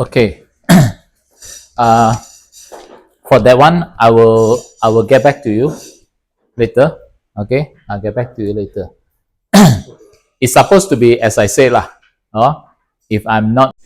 Okay. uh, for that one, I will get back to you later. Okay, I'll get back to you later. It's supposed to be as I say lah. If I'm not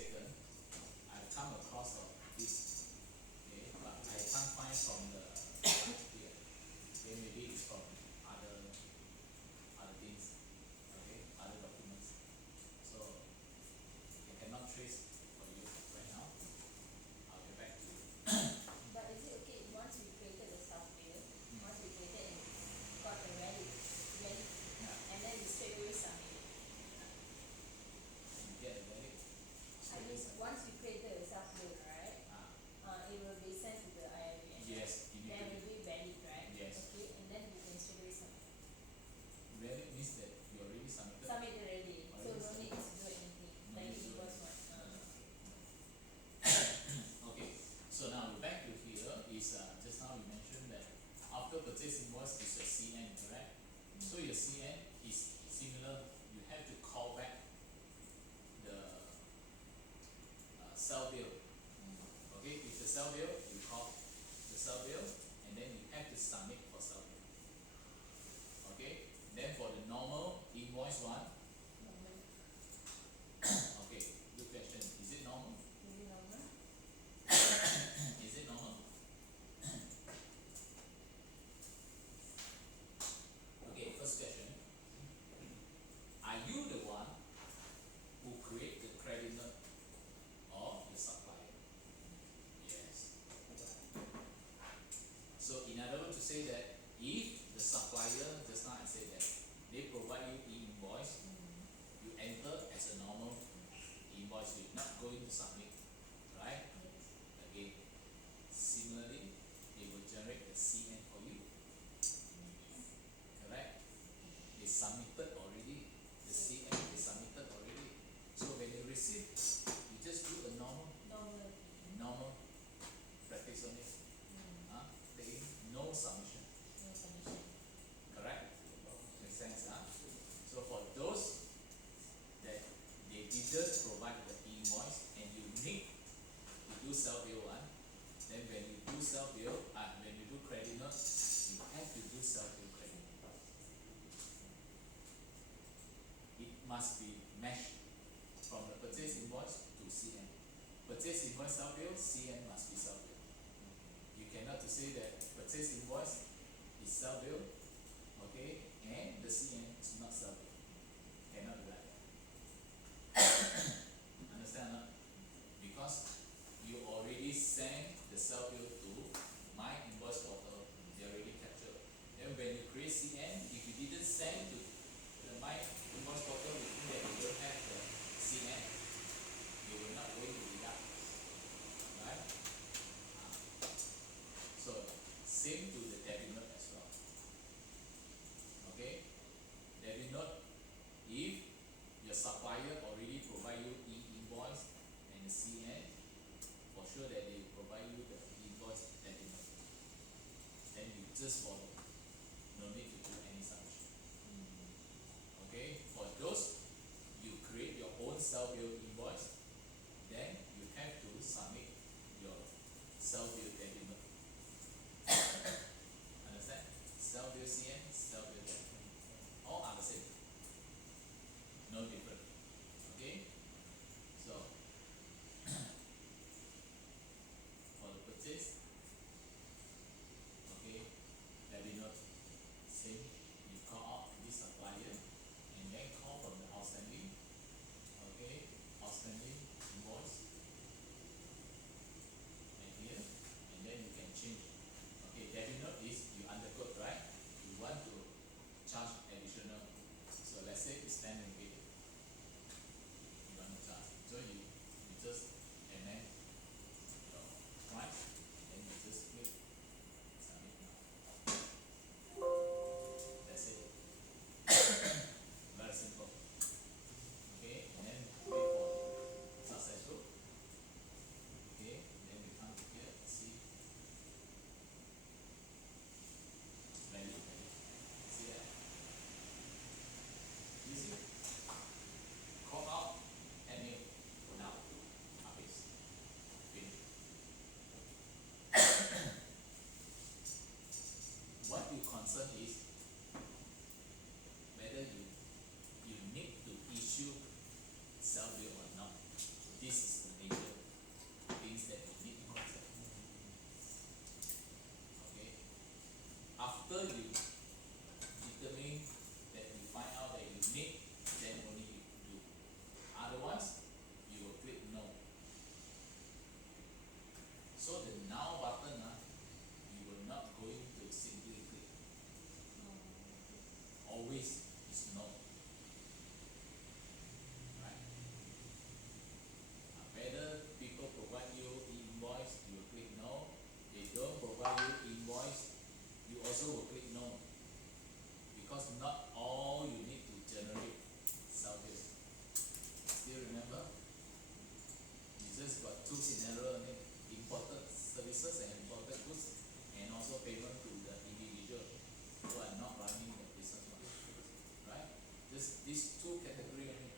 these two category only.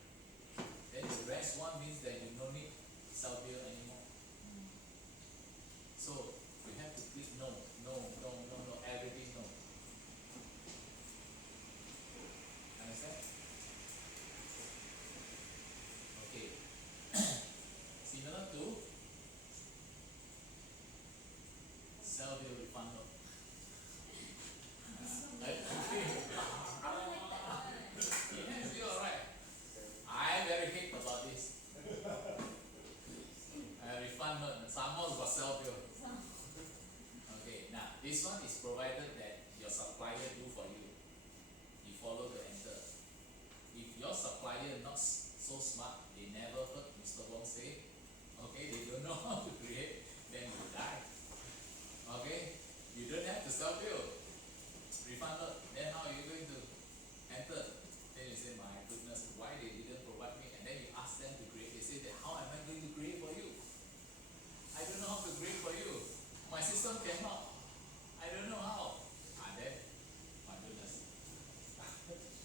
Then the rest one means that you no need sell bill anymore. So you have to click no, everything no. Understand? Okay. Similar to sell bill refund note. Yes, you're right. I very hate about this. Refund note, some more got sell bill. Okay, now this one is provided that your supplier do for you. You follow the enter. If your supplier not so smart, they never heard Mr. Wong say, okay, they don't know how to create, then you die. Okay, you don't have to sell bill. Refund note, then how are you going to enter? Then you say, my goodness, why they didn't provide me? And then you ask them to create. They say that, how am I going to create for you? I don't know how to create for you. My system cannot. I don't know how. And then, my goodness.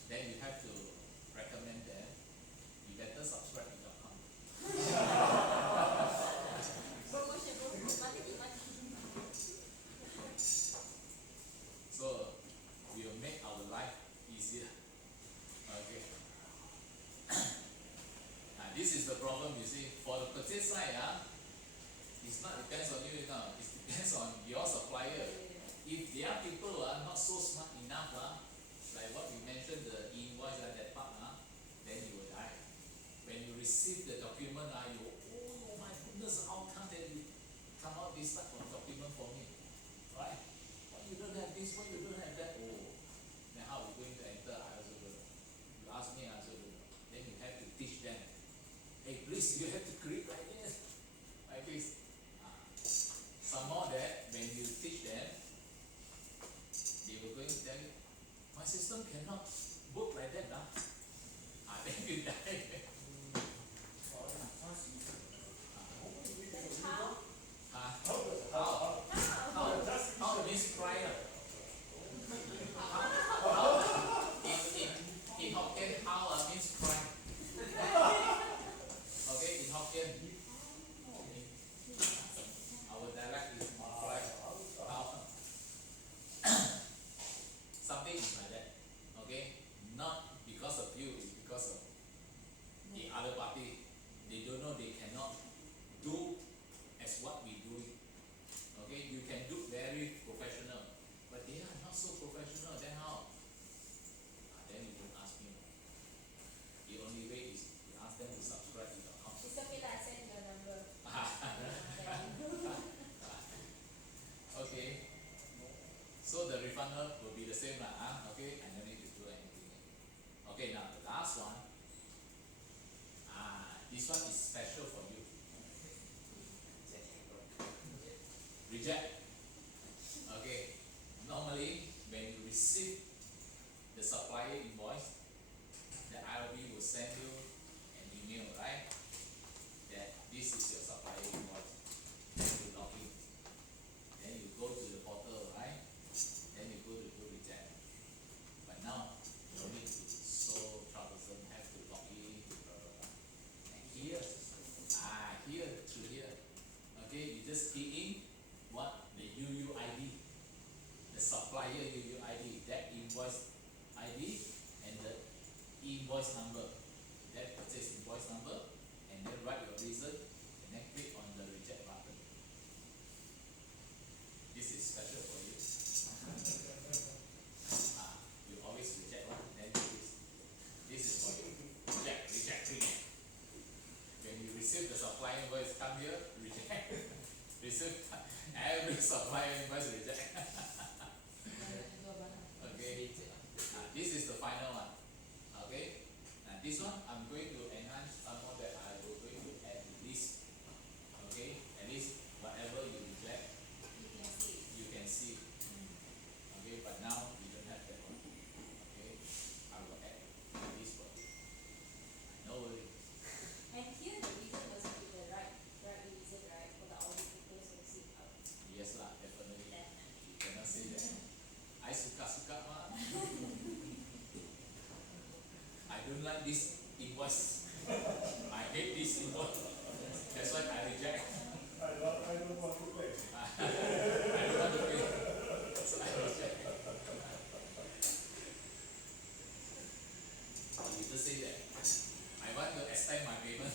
Then you have to recommend them, you better subscribe to .com. So we will make our life easier. Okay. Now this is the problem, you see. For the purchase side, it's not depends on you, it depends on your supplier. If their people are not so smart enough, like what we mentioned, the invoice that part, then you will die. When you receive the document, you go, oh my goodness, how come that you come out this type of document for me? Right? Why you don't have this, why you don't have that? Oh, then how are we going to enter? I also don't know. You ask me, I also don't know. Then you have to teach them. Hey, please, you have to create like this. Like this. Some more that when you teach them, they will going to tell you, my system cannot book like that. Then you die. How means prior. In Hokkien, how means cry. Okay, in Hokkien, our dialect is cry. How? Something is like that. Okay, not because of you, it's because of the other party. They don't know, they cannot do as what we do. Okay, you can do very professional, but they are not so professional. Then how? Then you don't ask me. The only way is you ask them to subscribe to the account. It's okay, I send your number. Okay. So the refund will be the same, okay? I don't need to do anything. Okay, now the last one. This one is special for you. Reject. Okay. Normally, when you receive the supplier invoice, the IOB will send you an email, right? That this is your supplier invoice. Then you log in. Then you go to the portal, right? Then you go to do reject. But now, you don't need to so troublesome, have to log in. And here, through here. Okay, you just key in what the UUID, the supplier UUID, that invoice ID and the invoice number, that purchase invoice number, and then write your reason and then click on the reject button. This is special for you. You always reject one, then this is for you. Reject. When you receive the supplier invoice, come here, reject. Receive every supplier invoice, reject. Okay. This is the final one. Okay. Now this one I'm going to enhance some more that I will going to add to this. Okay. At least whatever you reject, you can see. Okay. But now we don't have that one. Okay. I will add this one. No worry. And here the reason was to the right reason, right? For the auditors to see out. Yes lah, definitely. don't like this invoice. I hate this invoice. That's why I reject. I don't want to pay. I don't want to pay. So I reject. You just say that. I want to extend my payment.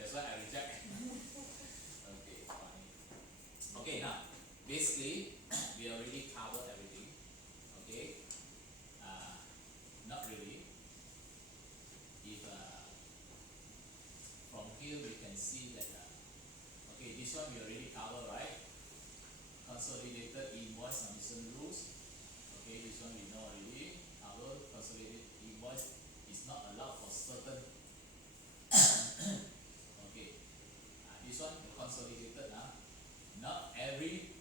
That's why I reject. Okay, funny. Okay, now, basically, we already covered everything. Okay, not really. If from here we can see that, okay, this one we already covered, right? Consolidated invoice submission rules. Okay, this one we know already. Our consolidated invoice is not allowed for certain. Okay, this one consolidated. Not every.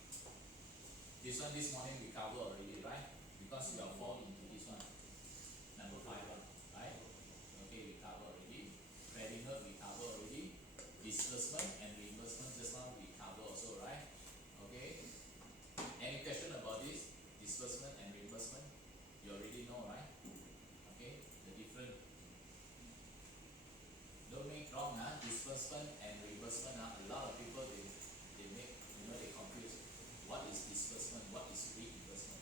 This one this morning we covered already, right? Because we are fall into this one, number 5 one, right? Okay, we cover already. Credit note we cover already. Disbursement and reimbursement just now we cover also, right? Okay. Any question about this? Disbursement and reimbursement? You already know, right? Okay, the different. Don't make wrong, disbursement and reimbursement. A lot of people they make, they confuse. What is disbursement? What is reimbursement?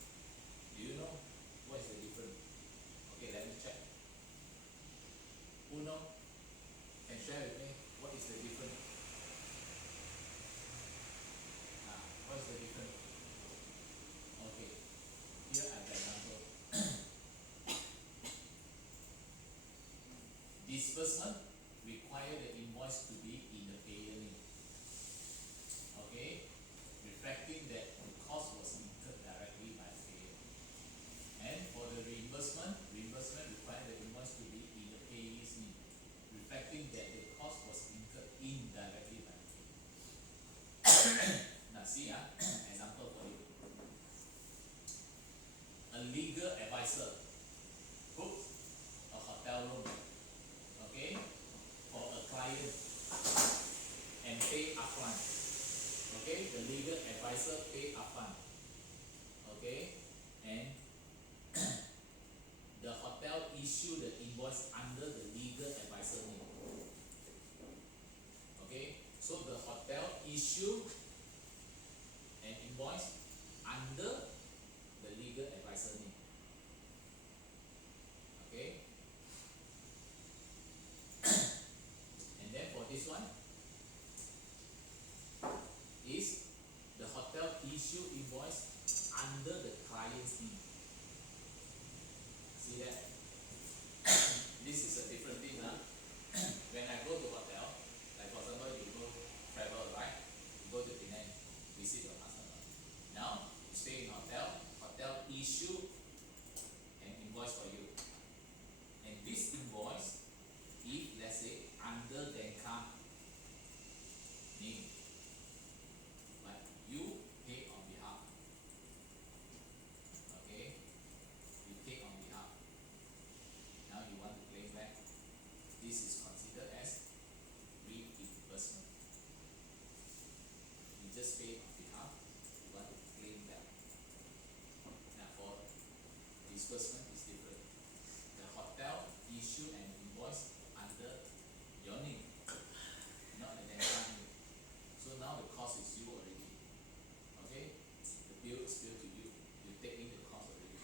Do you know what is the difference? Okay, let me check. Who know? Can share with me what is the difference? What is the difference? Okay, here I got example. Disbursement require the invoice to be in the payer name. Okay, reflecting that the cost was incurred directly by the payer. And for the reimbursement require the invoice to be in the payee's name, reflecting that the cost was incurred indirectly by the payer. Now see, example for you. A legal advisor booked a hotel room, okay, for a client and pay upfront. Okay, the legal advisor pay upfront. Okay, and the hotel issue the invoice under the legal advisor name. Okay, so the hotel issue an invoice under the legal advisor name. Okay, and then for this one is the hotel issue invoice under the client's name. See that? This is a different thing. When I go to hotel, like for example you go travel, right? You go to Penang, visit your customer. Now you stay in hotel issue an invoice for you. And this invoice, if let's say under Denka name, but you pay on behalf. Okay, you pay on behalf. Now you want to claim back. This is considered as reimbursement. You just pay on behalf. You want to claim back. Now for disbursement is different. The hotel issue an invoice under your name, not the Denka name. So now the cost is you already. Okay, the bill is billed to you. You take in the cost already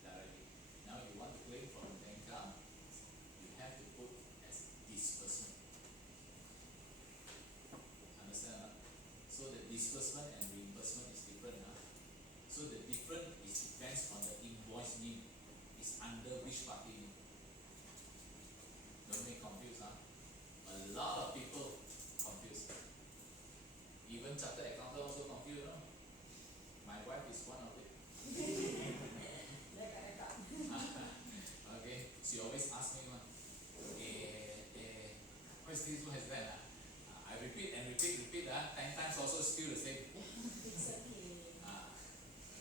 directly. Now you want to claim from the Denka, you have to put as disbursement. Understand? So the disbursement and reimbursement is different. So the difference is depends on the invoice name. Is under which party name. Don't make confused. A lot of people confused. Even chartered accountant also confused. My wife is one of it. Okay, she always asks me what is this, what is that? I repeat and repeat, 10 times also still the same. It's okay.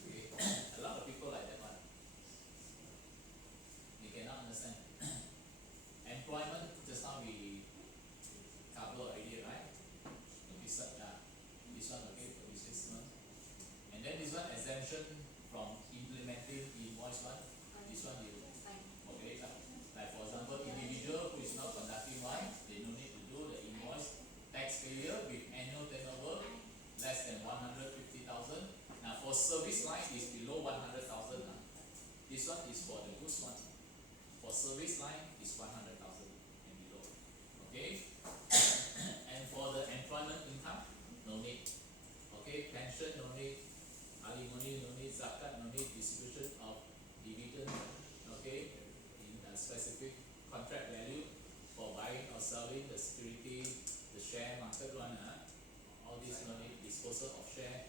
Okay. A lot of people like that one. You cannot understand. Employment, just now we cover already, right? This one, okay, for this 6 months. And then this one, exemption from implementing invoice one. This one you That's fine. okay, like is 100,000 and below. Okay. And for the employment income, no need. Okay, pension no need, alimony no need, zakat no need, distribution of dividend, okay, in a specific contract value for buying or selling the security, the share market one, all these no need, disposal of share,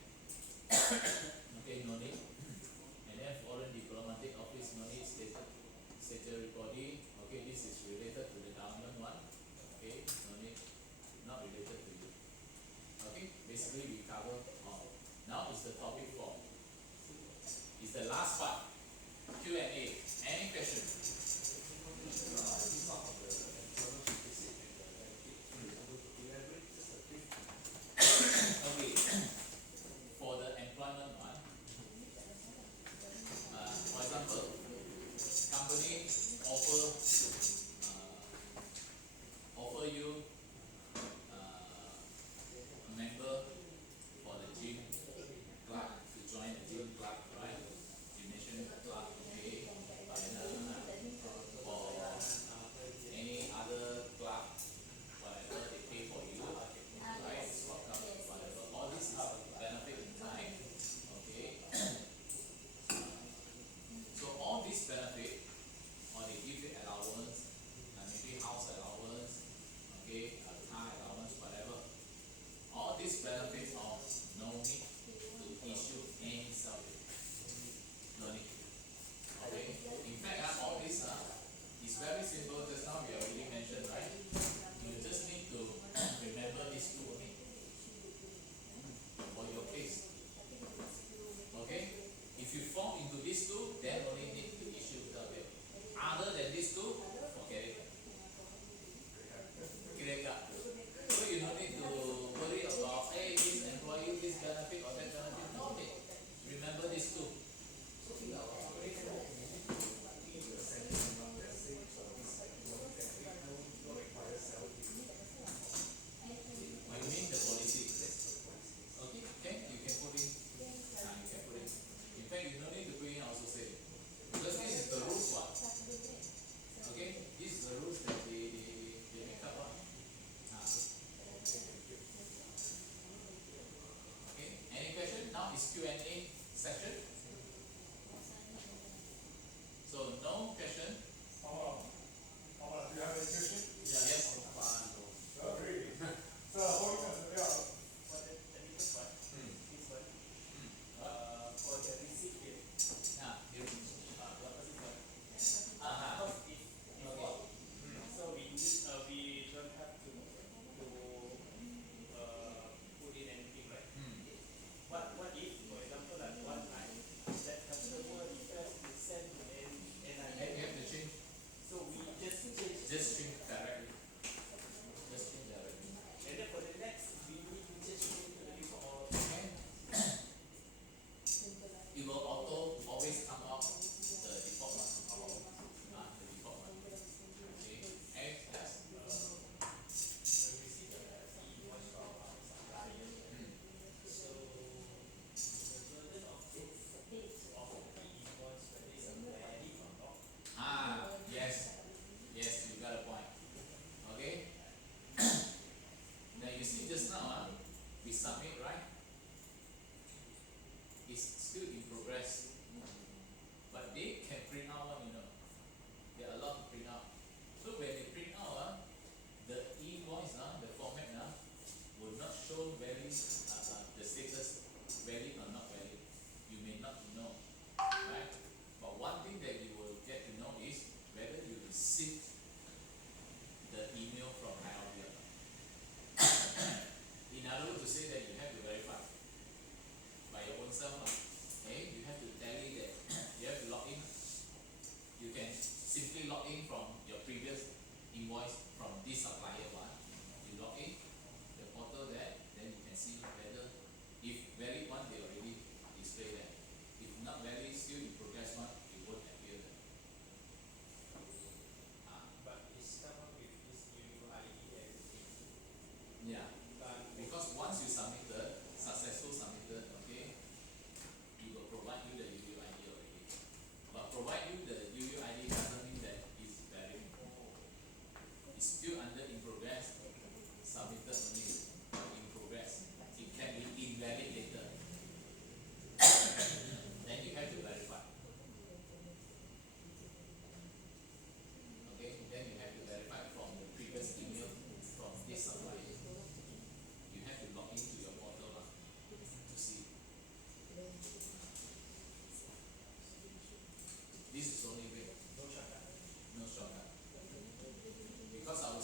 okay, no need. And then foreign diplomatic office no need, statutory body, okay, this is related to the government one, okay, no need, not related to you. Okay, basically we cover all. Now is the topic 4. Is the last part. Q&A. Any question? Okay. For the employment one, for example, company offer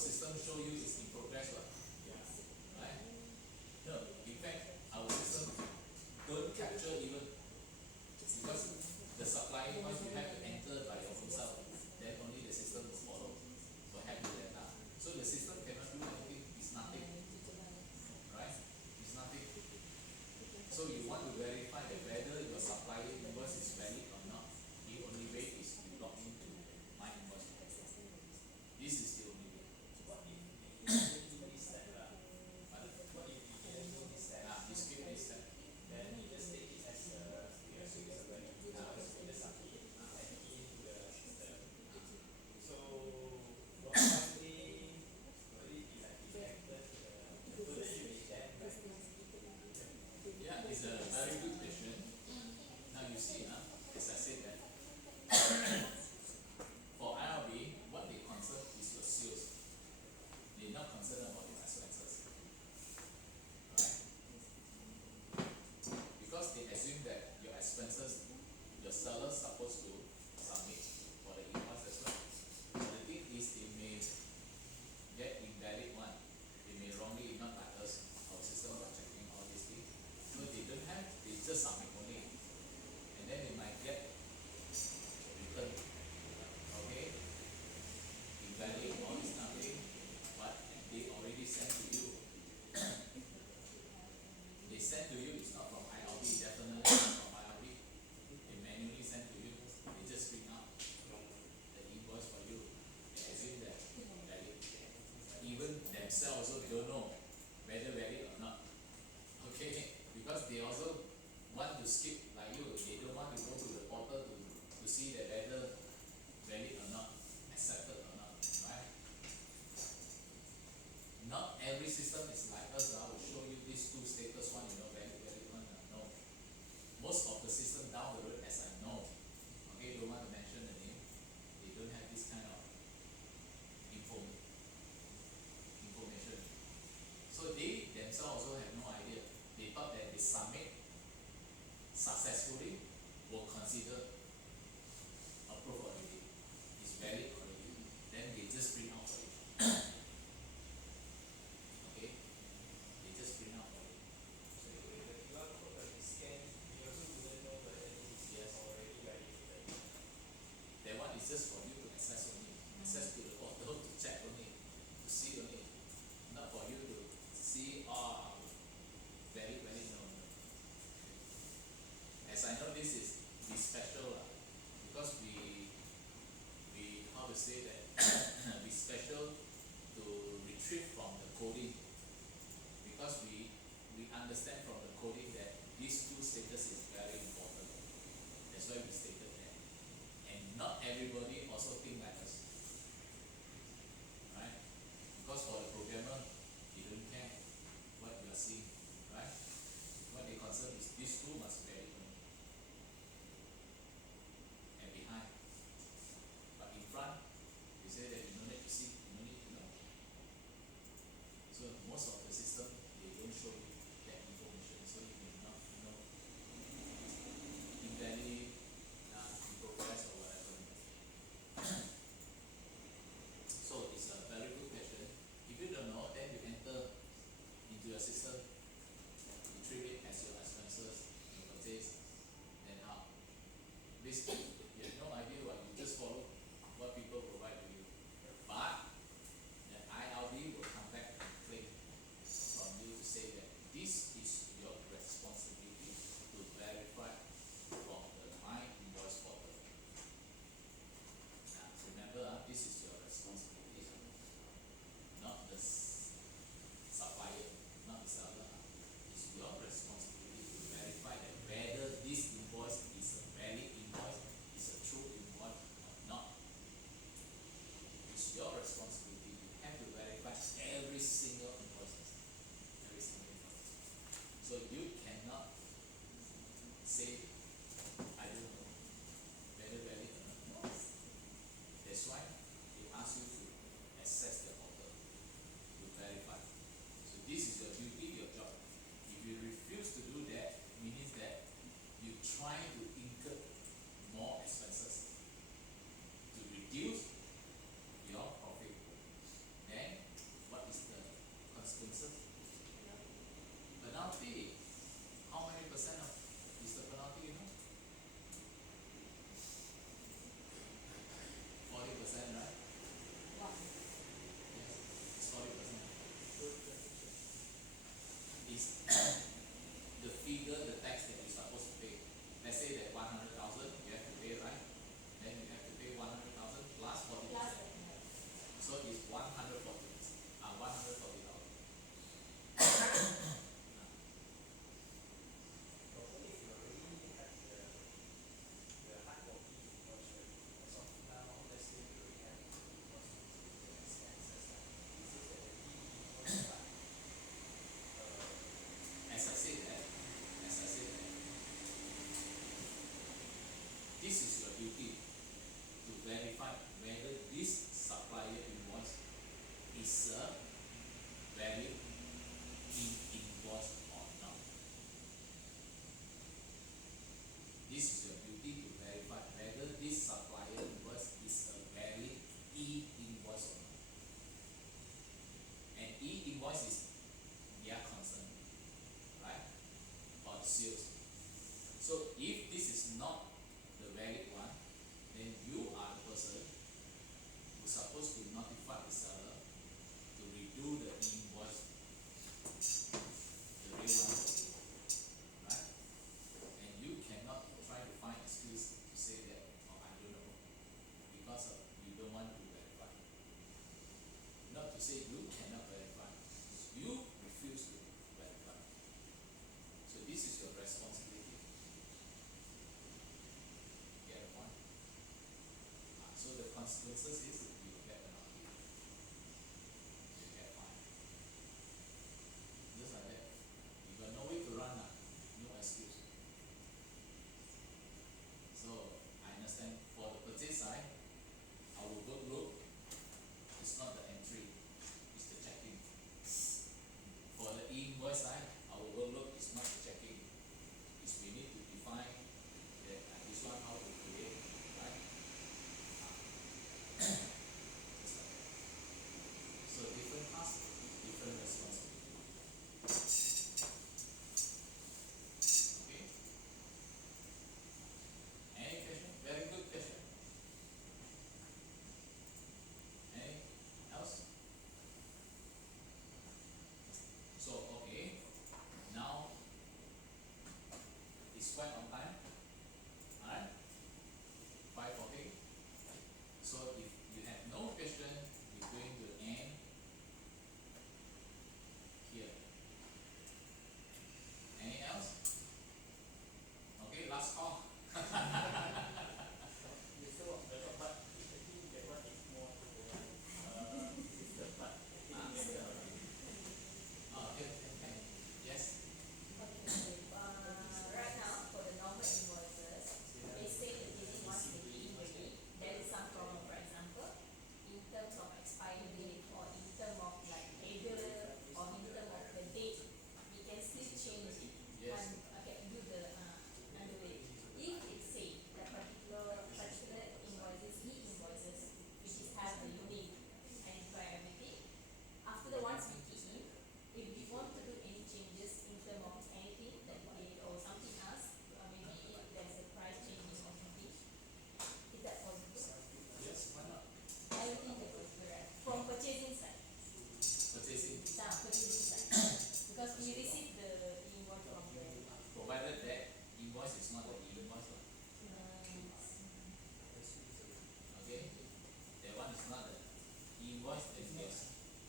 system show you it's in progress, what? Right? No, in fact, our system don't capture even because the supply once you have to enter by your own self, then only the system will follow. So have the data. So the system cannot do anything, it's nothing. Right? It's nothing. So you want to verify that whether your supplier invoice is valid or not. The only way is you log into my invoice. This is the only way.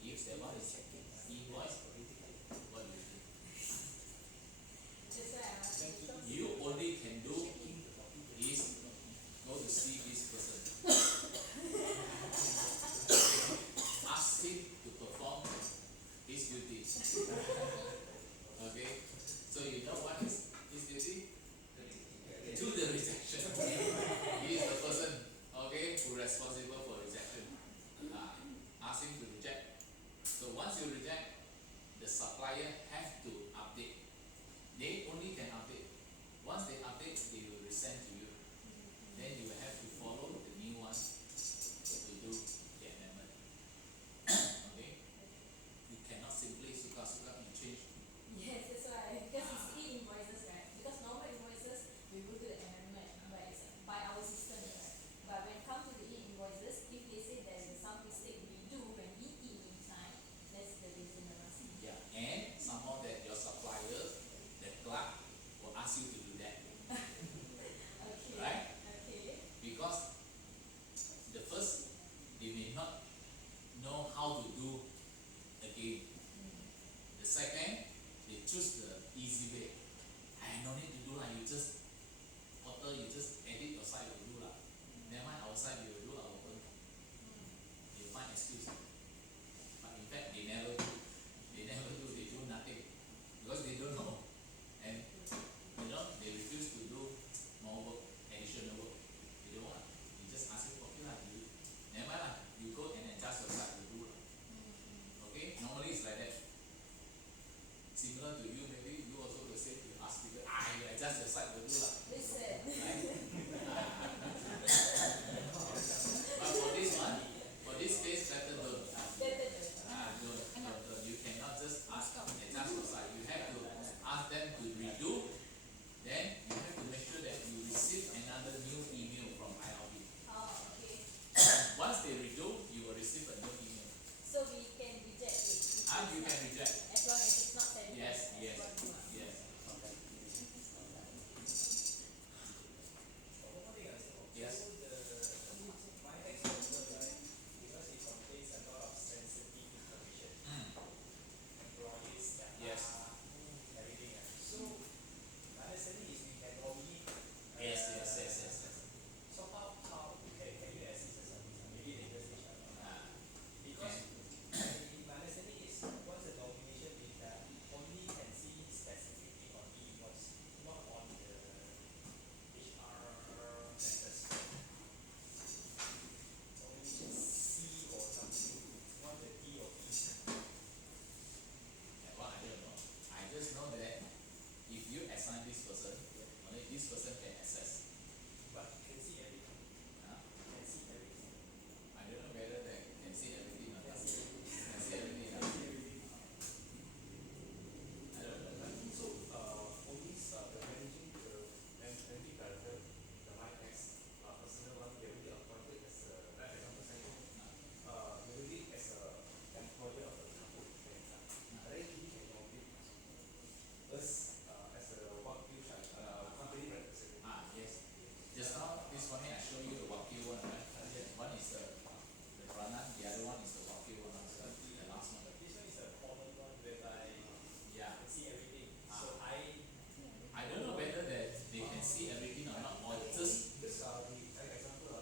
If that one is invoice, what do you do? That's why I asked you. You only can do is go to see this person. Ask him to perform his duty. Okay? So you know what is his duty? Do the rejection. He is the person, okay, who responsible for rejection. Ask him to reject. So once you reject, the supplier have to update. They only can update. Once they update, they will resend to you. Then you will have to follow the new one to do the amendment. Okay? You cannot simply suka-suka and change. Yes, that's why. Because it's e-invoices, right? Because normal invoices, we will do the amendment by our system, right? But when it comes to the e-invoices, if they say there is some mistake we do when we key in time, that's the reason I'm asking. Yeah, and somehow that your supplier, the clerk, will ask you to do that. Okay. Right? Okay. Because the first, they may not know how to do again. The second, they choose the easy way. I no need to do like you just author, you just edit your site, will do lah. Never mind our site, we will do our own. You find excuse. But in fact, they never do. They never do. They do nothing because they don't know, and you know they refuse to do more work, additional work. They don't want. You just ask him, okay lah, you never mind lah. You go and adjust your site, you do lah. Okay, normally it's like that. Similar to you, maybe you also the same. You ask people, you adjust your site, you do lah. Listen. Right? But for this one, for this case, better don't. Don't. You cannot just ask adjust your site. You have to ask them to redo. Then you have to make sure that you receive another new email from ILB. Oh, okay. Once they redo, you will receive a new email. So we can reject it. You can reject. As long as it's not sent. Yes. Yes. Yes. My text also, right, because it contains a lot of sensitive information, employees, data, Yes. everything. So, my understanding is we can only. Yes. So how can you assist us on this? Maybe later stage. Because my understanding is once the nomination is done, only can see specifically on the invoice, not on the HR matters. Nomination C or something, not the D or E. Well, I don't know. I just know that if you assign this person, only this person can access. But can see everything. Huh? Can see everything. I don't know whether they can see everything or not. Can see everything. Can see everything. I don't know. So, for this, the managing director, the MyTax, personal one, they will be appointed as a, like example, they will be as a employer of the company. Then he can nominate us as a company representative. Yes. Just now, this one here, I show you the Wakil one, right? One is the Ranan, the other one is the Wakil one, the last one. This one is a common one whereby Yeah. can see everything. So I don't know whether that they can see everything or not, or just because the example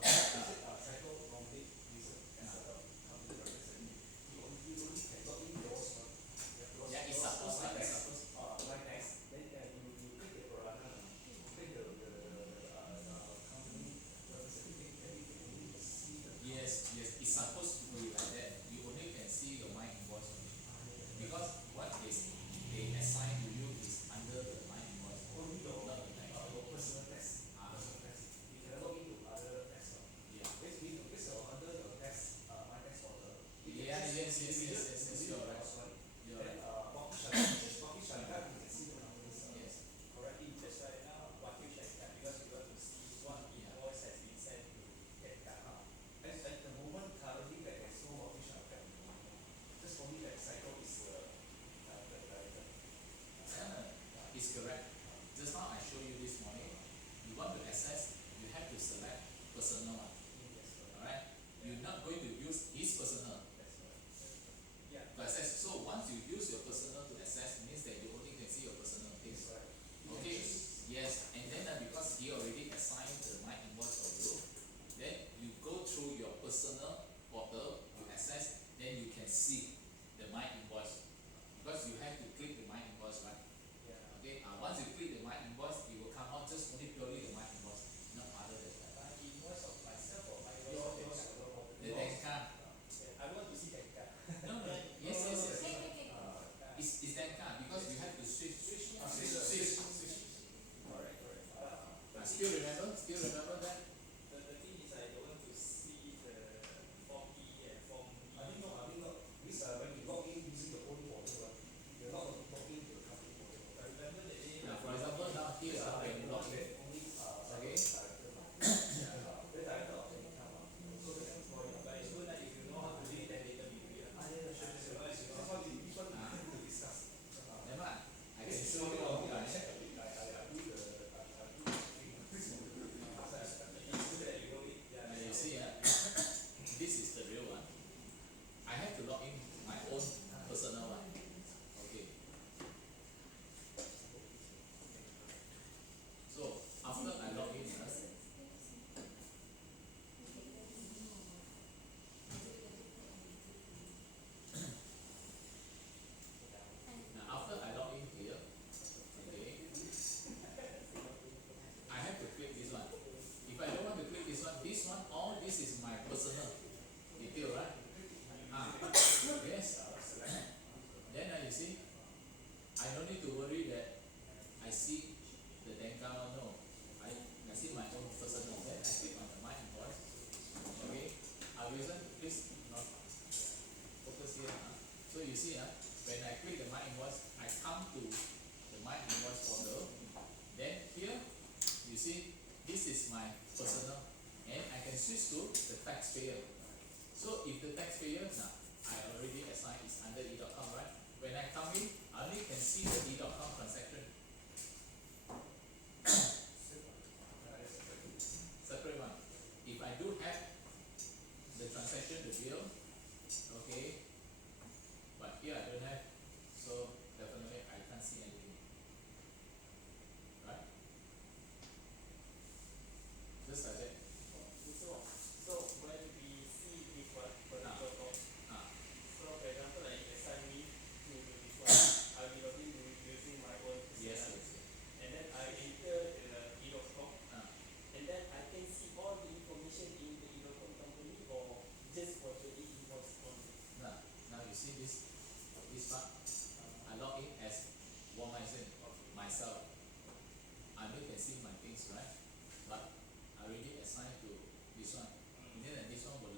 cycle normally is as a company representative. You only can log in yours one. yeah, it's supposed like that. Like next, then you take the product, take the company representative, then you can only see the. Yes, it's supposed to be like that. You only can see your My Invoice only. Because what they assign to you is under the My Invoice. Only Not the next. your personal tax. Personal tax. You can log into other tax. Yeah. Basically, because under the tax, my tax order. Yes, you're right. You're right. Walkie Shankar, you can see the numbers. Yes. Correctly, that's why now Walkie Shankar, because we want to see what invoice has been sent to get done. At the moment, currently, there is no Walkie Shankar. Just only that cycle is the director. It's correct. Just now I showed you this morning. You want to access, you have to select personal one. Yes, correct. Alright? You're not going to use his personal. That's right. Yeah, you see, when I click the My Invoice, I come to the My Invoice folder. Then here, you see, this is my personal, and I can switch to the taxpayer. So if the taxpayer, now I already assigned is under e.com, right? When I come in, I only can see the e.com transaction. Separate one. If I do have the transaction, the bill, okay, but here I don't have, so definitely I can't see anything, right? Just like that. So when we see this one, for Ah. example, Ah, so for example, like you assign me to this one, I'll be logging using my own yes, personal, yes, yes. and then I enter the e.com, Ah, and then I can see all the information in the e.com company, or just for the e-invoice only. now you see this part. I log in as myself. I only can see my things, right? But I already assigned to this one. And then this one will